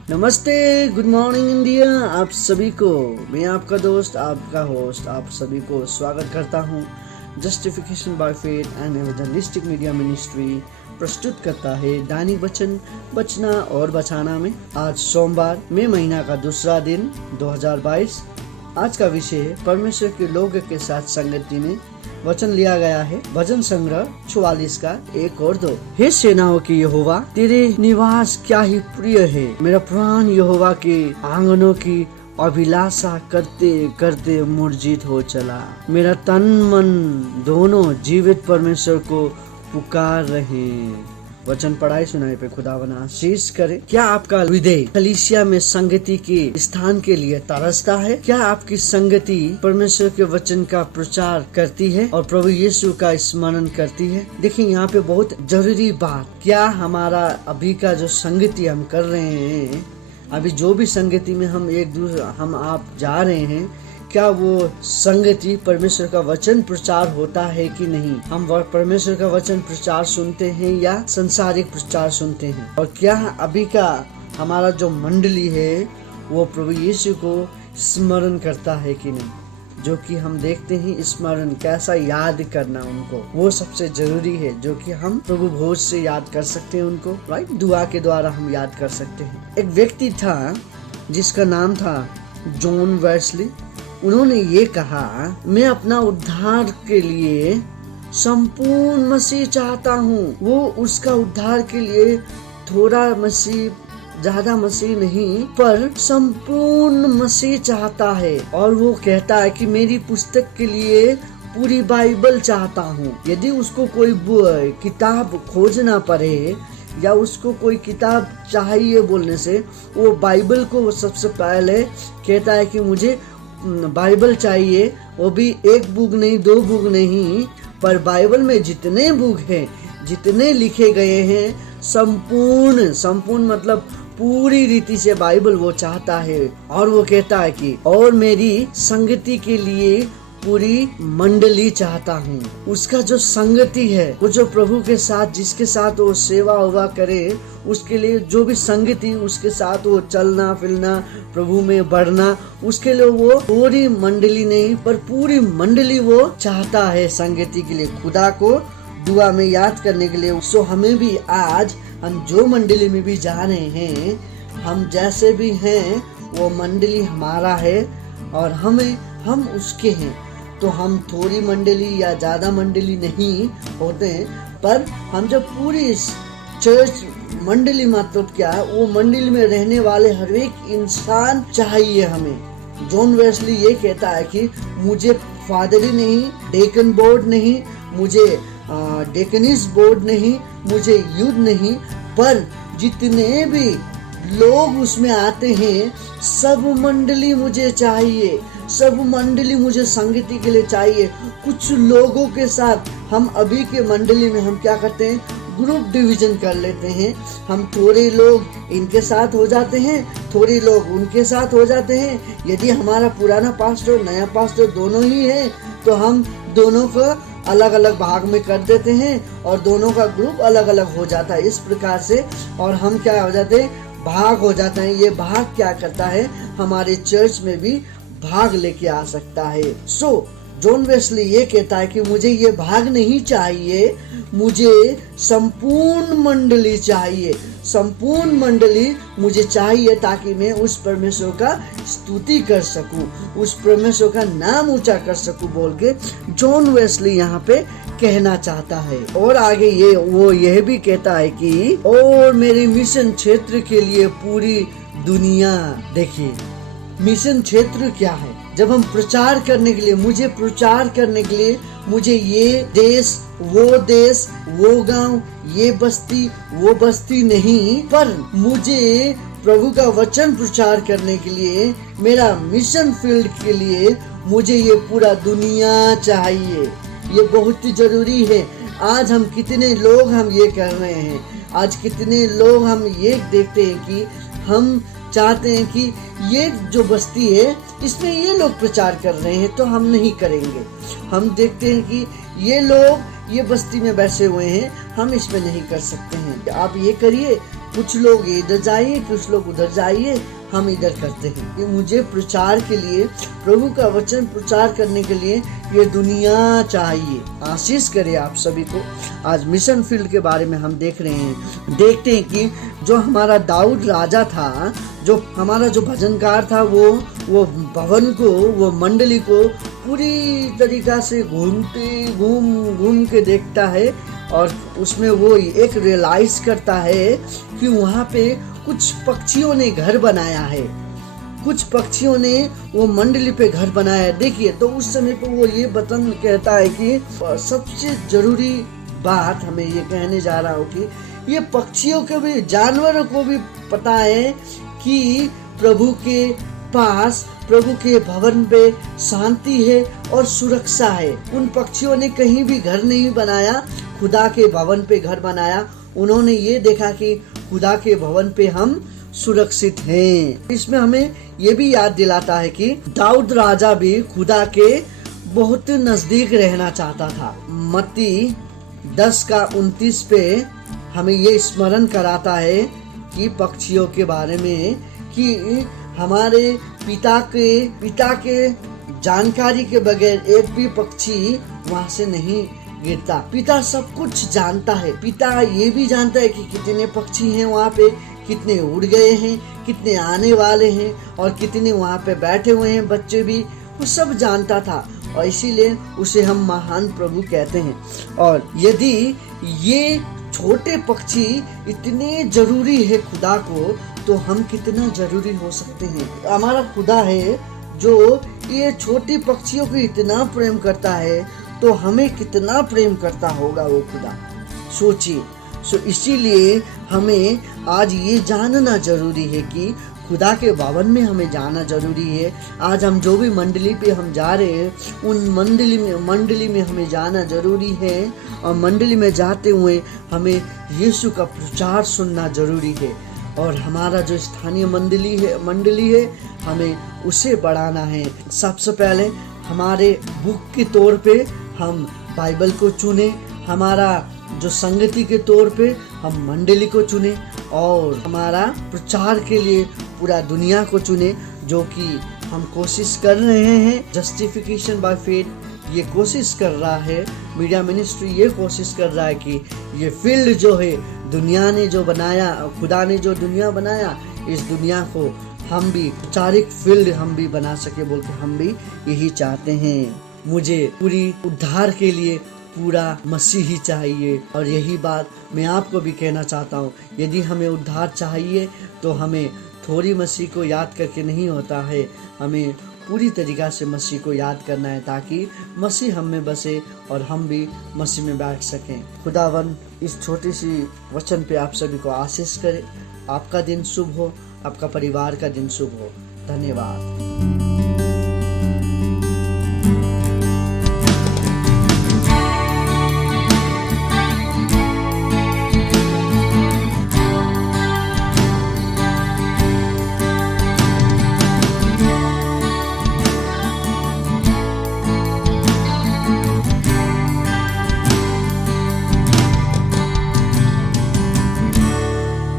नमस्ते, good morning India. आप सभी को मैं आपका दोस्त, आपका होस्ट, आप सभी को स्वागत करता हूँ। Justification by faith and evangelistic media ministry प्रस्तुत करता है दैनिक वचन बचना और बचाना में। आज सोमवार, मई महीना का दूसरा दिन 2022। आज का विषय परमेश्वर के लोग के साथ संगति में वचन लिया गया है। भजन संग्रह 44 का 1 और 2। हे सेनाओं की यहोवा, तेरे निवास क्या ही प्रिय है। मेरा प्राण यहोवा के आंगनों की अभिलाषा करते करते मूर्छित हो चला। मेरा तन मन दोनों जीवित परमेश्वर को पुकार रहे। वचन पढ़ाई सुनाई पे खुदावन आशीष करे। क्या आपका हृदय कलीसिया में संगति के स्थान के लिए तरसता है? क्या आपकी संगति परमेश्वर के वचन का प्रचार करती है और प्रभु यीशु का स्मरण करती है? देखिए, यहाँ पे बहुत जरूरी बात, क्या हमारा अभी का जो संगति हम कर रहे हैं, अभी जो भी संगति में हम आप जा रहे हैं, क्या वो संगति परमेश्वर का वचन प्रचार होता है कि नहीं? हम परमेश्वर का वचन प्रचार सुनते हैं या संसारिक प्रचार सुनते हैं? और क्या अभी का हमारा जो मंडली है वो प्रभु यीशु को स्मरण करता है कि नहीं? जो कि हम देखते हैं, स्मरण कैसा याद करना उनको, वो सबसे जरूरी है, जो कि हम प्रभु भोज से याद कर सकते हैं उनको, राइट? दुआ के द्वारा हम याद कर सकते हैं। एक व्यक्ति था जिसका नाम था जॉन वेस्ली। उन्होंने ये कहा, मैं अपना उद्धार के लिए संपूर्ण मसीह चाहता हूँ। वो उसका उद्धार के लिए थोड़ा मसीह, ज्यादा मसीह नहीं, पर संपूर्ण मसीह चाहता है। और वो कहता है कि मेरी पुस्तक के लिए पूरी बाइबल चाहता हूँ। यदि उसको कोई किताब खोजना पड़े या उसको कोई किताब चाहिए बोलने से, वो बाइबल को वो सबसे पहले कहता है कि मुझे बाइबल चाहिए। वो भी एक बुक नहीं, 2 बुक नहीं, पर बाइबल में जितने बुक हैं, जितने लिखे गए हैं, संपूर्ण मतलब पूरी रीति से बाइबल वो चाहता है। और वो कहता है कि और मेरी संगति के लिए पूरी मंडली चाहता हूँ। उसका जो संगति है, वो जो प्रभु के साथ, जिसके साथ वो सेवा उवा करे, उसके लिए जो भी संगति, उसके साथ वो चलना फिरना, प्रभु में बढ़ना, उसके लिए वो पूरी मंडली नहीं पर पूरी मंडली वो चाहता है संगति के लिए, खुदा को दुआ में याद करने के लिए। सो हमें भी आज, हम जो मंडली में भी जा रहे हैं, हम जैसे भी हैं, वो मंडली हमारा है और हम उसके हैं। तो हम थोड़ी मंडली या ज्यादा मंडली नहीं होते हैं, पर हम जब पूरी चर्च मंडली, मतलब क्या, वो मंडली में रहने वाले हर एक इंसान चाहिए हमें। जॉन वेस्ली ये कहता है कि मुझे फादरी नहीं, डेकन बोर्ड नहीं, मुझे डेकनिस बोर्ड नहीं, मुझे युद्ध नहीं, पर जितने भी लोग उसमें आते हैं, सब मंडली मुझे चाहिए। सब मंडली मुझे संगति के लिए चाहिए। कुछ लोगों के साथ हम अभी के मंडली में हम क्या करते हैं, ग्रुप डिवीजन कर लेते हैं। हम थोड़े लोग इनके साथ हो जाते हैं, थोड़े लोग उनके साथ हो जाते हैं। यदि हमारा पुराना पास्टर, नया पास्टर दोनों ही है, तो हम दोनों को अलग अलग भाग में कर देते हैं और दोनों का ग्रुप अलग अलग हो जाता है इस प्रकार से। और हम क्या हो जाते हैं, भाग हो जाते हैं। ये भाग क्या करता है, हमारे चर्च में भी भाग लेके आ सकता है। सो जॉन वेस्ली ये कहता है कि मुझे ये भाग नहीं चाहिए, मुझे संपूर्ण मंडली चाहिए। संपूर्ण मंडली मुझे चाहिए ताकि मैं उस परमेश्वर का स्तुति कर सकूं, उस परमेश्वर का नाम ऊंचा कर सकूं बोल के जॉन वेस्ली यहाँ पे कहना चाहता है। और आगे वो यह भी कहता है कि और मेरे मिशन क्षेत्र के लिए पूरी दुनिया। देखिए, मिशन क्षेत्र क्या है? जब हम प्रचार करने के लिए, मुझे ये देश, वो गांव, ये बस्ती, वो बस्ती नहीं, पर मुझे प्रभु का वचन प्रचार करने के लिए, मेरा मिशन फील्ड के लिए मुझे ये पूरा दुनिया चाहिए। ये बहुत ही जरूरी है। आज हम कितने लोग हम ये कर रहे हैं, आज कितने लोग हम ये देखते हैं कि हम चाहते हैं कि ये जो बस्ती है इसमें ये लोग प्रचार कर रहे हैं तो हम नहीं करेंगे। हम देखते हैं कि ये लोग ये बस्ती में बैठे हुए हैं, हम इसमें नहीं कर सकते हैं, आप ये करिए कुछ लोग इधर जाइए, कुछ लोग उधर जाइए, हम इधर करते हैं। कि मुझे प्रचार के लिए, प्रभु का वचन प्रचार करने के लिए ये दुनिया चाहिए। आशीष करे आप सभी को। आज मिशन फील्ड के बारे में हम देखते हैं कि जो हमारा दाऊद राजा था, जो हमारा जो भजनकार था, वो भवन को, वो मंडली को पूरी तरीका से घूम के देखता है और उसमें वो एक रियलाइज करता है कि वहाँ पे कुछ पक्षियों ने घर बनाया है, कुछ पक्षियों ने वो मंडली पे घर बनाया है। देखिए, तो उस समय पे वो ये बतन कहता है कि सबसे जरूरी बात हमें ये कहने जा रहा हूँ कि ये पक्षियों के भी, जानवरों को भी पता है कि प्रभु के पास, प्रभु के भवन पे शांति है और सुरक्षा है। उन पक्षियों ने कहीं भी घर नहीं बनाया, खुदा के भवन पे घर बनाया। उन्होंने ये देखा कि खुदा के भवन पे हम सुरक्षित हैं। इसमें हमें ये भी याद दिलाता है कि दाऊद राजा भी खुदा के बहुत नजदीक रहना चाहता था। मत्ती 10:29 पे हमें ये स्मरण कराता है कि पक्षियों के बारे में कि हमारे पिता के जानकारी के बगैर एक भी पक्षी वहाँ से नहीं गिरता। पिता सब कुछ जानता है। पिता ये भी जानता है कि कितने पक्षी हैं वहाँ पे, कितने उड़ गए हैं, कितने आने वाले हैं और कितने वहाँ पे बैठे हुए हैं, बच्चे भी, वो सब जानता था और इसीलिए उसे हम महान प्रभु कहते हैं। और यदि ये छोटे पक्षी इतने जरूरी है खुदा को, तो हम कितना जरूरी हो सकते हैं। हमारा खुदा है जो ये छोटी पक्षियों को इतना प्रेम करता है, तो हमें कितना प्रेम करता होगा वो खुदा, सोचिए। इसीलिए हमें आज ये जानना जरूरी है कि खुदा के भवन में हमें जाना जरूरी है। आज हम जो भी मंडली पे हम जा रहे हैं, उन मंडली में हमें जाना जरूरी है और मंडली में जाते हुए हमें यीशु का प्रचार सुनना जरूरी है। और हमारा जो स्थानीय मंडली है हमें उसे बढ़ाना है। सबसे पहले हमारे बुक के तौर पे हम बाइबल को चुने, हमारा जो संगति के तौर पे हम मंडली को चुने और हमारा प्रचार के लिए पूरा दुनिया को चुने, जो कि हम कोशिश कर रहे हैं। जस्टिफिकेशन बाय फेथ ये कोशिश कर रहा है, मीडिया मिनिस्ट्री ये कोशिश कर रहा है कि ये फील्ड जो है, दुनिया ने जो बनाया, खुदा ने जो दुनिया बनाया, इस दुनिया को हम भी प्रचारिक फील्ड हम भी बना सके बोल के हम भी यही चाहते हैं। मुझे पूरी उद्धार के लिए पूरा मसीह ही चाहिए और यही बात मैं आपको भी कहना चाहता हूँ। यदि हमें उद्धार चाहिए तो हमें थोड़ी मसीह को याद करके नहीं होता है, हमें पूरी तरीक़ा से मसीह को याद करना है ताकि मसीह हम में बसे और हम भी मसीह में बैठ सकें। खुदावन इस छोटी सी वचन पे आप सभी को आशीष करे। आपका दिन शुभ हो, आपका परिवार का दिन शुभ हो। धन्यवाद।